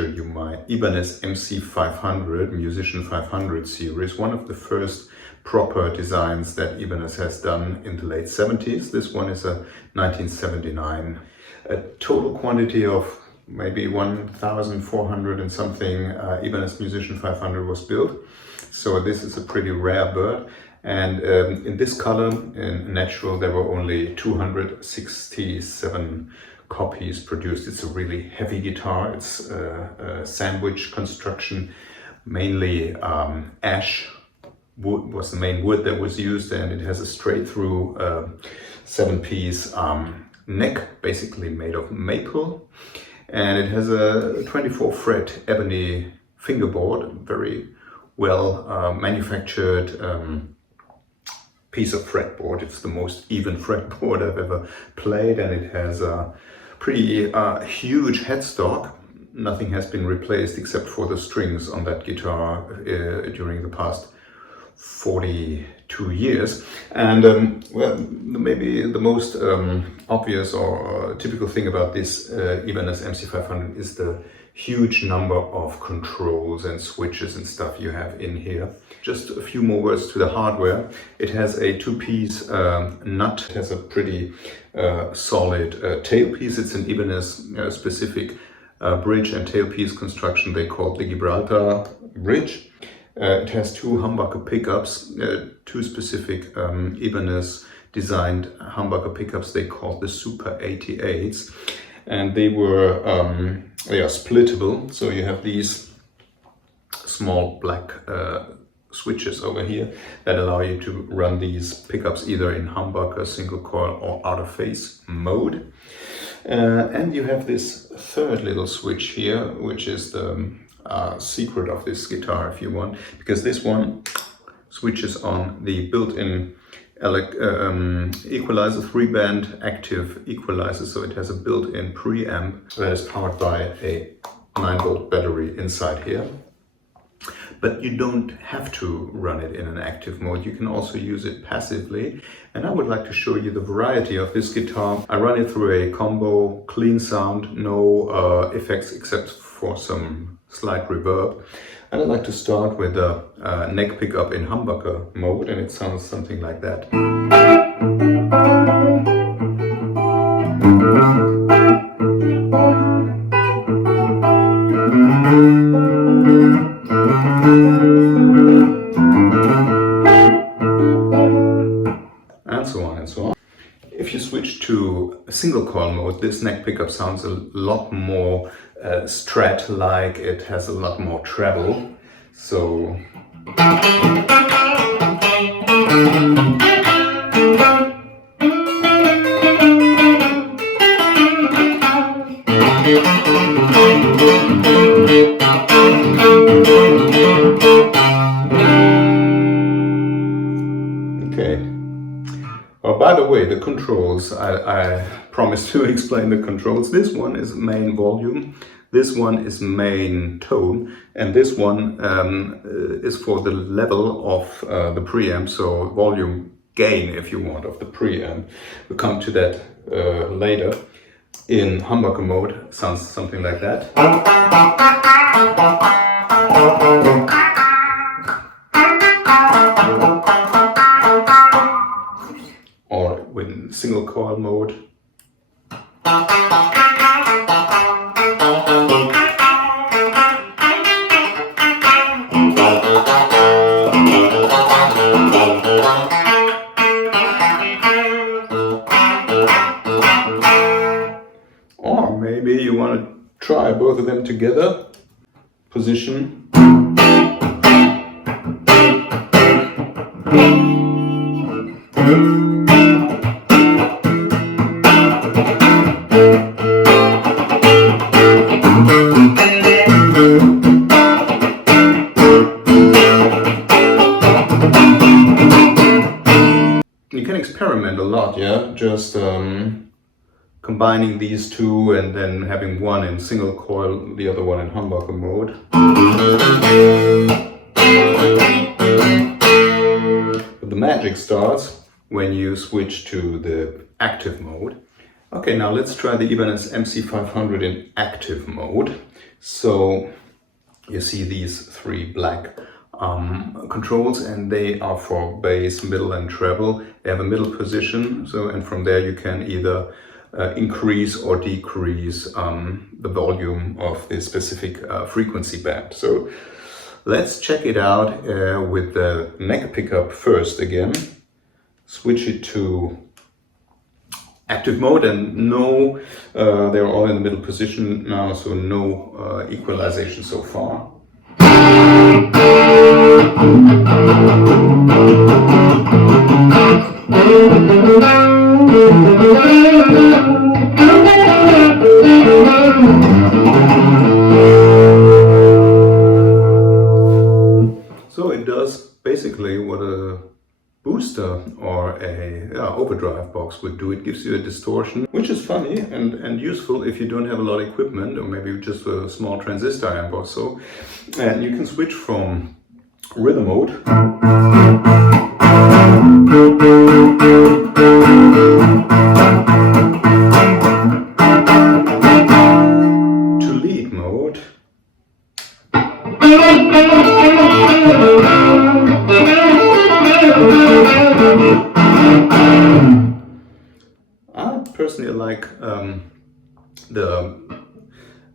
show you my Ibanez MC 500, Musician 500 series, one of the first proper designs that Ibanez has done in the late 70s. This one is a 1979. A total quantity of maybe 1,400 and something Ibanez Musician 500 was built. So this is a pretty rare bird. And in this color, in natural, there were only 267 copies produced. It's a really heavy guitar. It's a sandwich construction, mainly ash wood was the main wood that was used, and it has a straight through 7-piece neck, basically made of maple, and it has a 24 fret ebony fingerboard, very well manufactured piece of fretboard. It's the most even fretboard I've ever played, and it has a pretty huge headstock. Nothing has been replaced except for the strings on that guitar during the past 42 years. And well, maybe the most obvious or typical thing about this Ibanez MC500 is the huge number of controls and switches and stuff you have in here. Just a few more words to the hardware. It has a 2-piece nut. It has a pretty solid tailpiece. It's an Ibanez specific bridge and tailpiece construction. They call it the Gibraltar bridge. It has 2 humbucker pickups, 2 specific Ibanez designed humbucker pickups. They called the Super 88s, and they were they are splittable. So you have these small black switches over here that allow you to run these pickups either in humbucker, single coil, or out of phase mode. And you have this third little switch here, which is the secret of this guitar, if you want, because this one switches on the built-in equalizer, 3-band active equalizer. So it has a built-in preamp that is powered by a 9-volt battery inside here. But you don't have to run it in an active mode. You can also use it passively. And I would like to show you the variety of this guitar. I run it through a combo, clean sound, no effects except for some slight reverb. And I'd like to start with a neck pickup in humbucker mode, and it sounds something like that. And so on and so on. If you switch to a single coil mode, this neck pickup sounds a lot more Strat-like. It has a lot more treble. So okay. Oh, by the way, the controls, I promised to explain the controls. This one is main volume, this one is main tone, and this one is for the level of the preamp, so volume gain, if you want, of the preamp. We'll come to that later. In humbucker mode, sounds something like that. Or with single coil mode. Or maybe you want to try both of them together. Position. You can experiment a lot, yeah, just combining these two and then having one in single coil, the other one in humbucker mode. But the magic starts when you switch to the active mode. Okay, now let's try the Ibanez MC 500 in active mode. So you see these three black controls, and they are for bass, middle and treble. They have a middle position, and from there you can either increase or decrease the volume of the specific frequency band. So let's check it out with the neck pickup first again. Switch it to active mode, and no, they're all in the middle position now, so no equalization so far. So it does basically what a booster or a overdrive box would do. It gives you a distortion, which is funny and useful if you don't have a lot of equipment, or maybe just a small transistor amp or so. And you can switch from rhythm mode to lead mode. I personally like the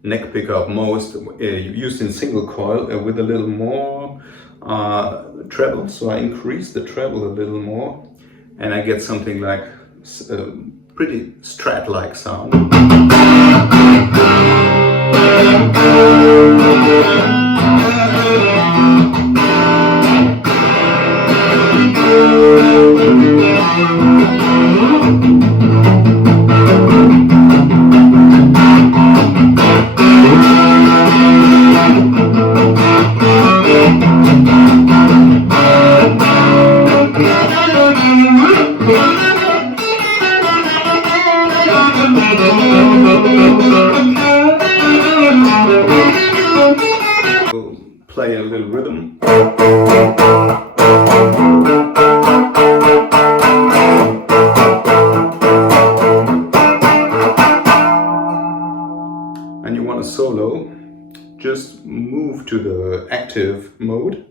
neck pickup most used in single coil with a little more treble. So I increase the treble a little more, and I get something like a pretty Strat-like sound. We'll play a little rhythm. And you want a solo, just move to the active mode.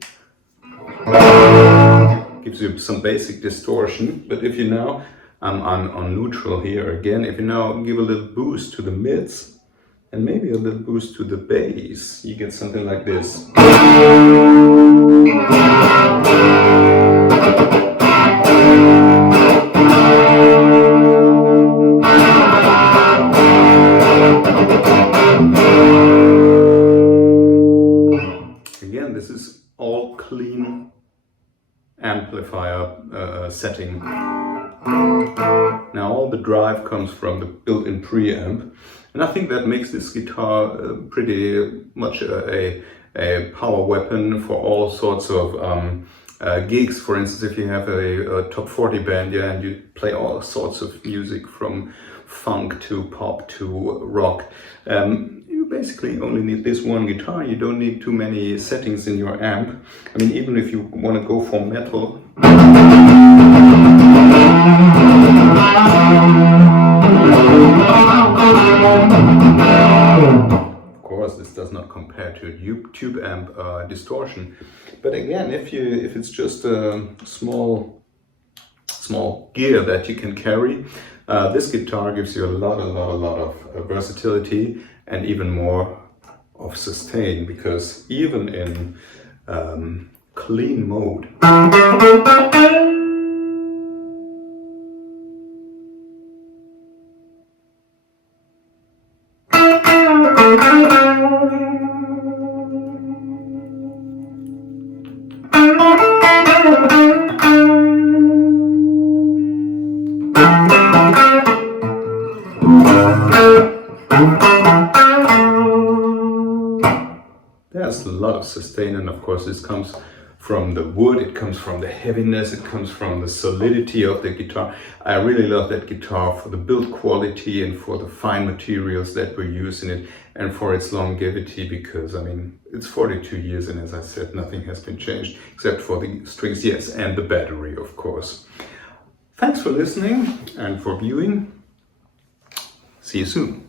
Gives you some basic distortion, but if you now, I'm on neutral here again, if you now give a little boost to the mids and maybe a little boost to the bass, you get something like this. Again, this is all clean amplifier setting. Now all the drive comes from the built-in preamp, and I think that makes this guitar pretty much a power weapon for all sorts of gigs. For instance, if you have a top 40 band, and you play all sorts of music from funk to pop to rock, you basically only need this one guitar. You don't need too many settings in your amp. I mean, even if you want to go for metal, of course, this does not compare to a tube amp distortion. But again, if it's just a small gear that you can carry, this guitar gives you a lot of versatility and even more of sustain, because even in clean mode, there's a lot of sustain, and of course this comes from the wood, it comes from the heaviness, it comes from the solidity of the guitar. I really love that guitar for the build quality and for the fine materials that we use in it, and for its longevity, because I mean, it's 42 years, and as I said, nothing has been changed except for the strings, yes, and the battery, of course. Thanks for listening and for viewing. See you soon.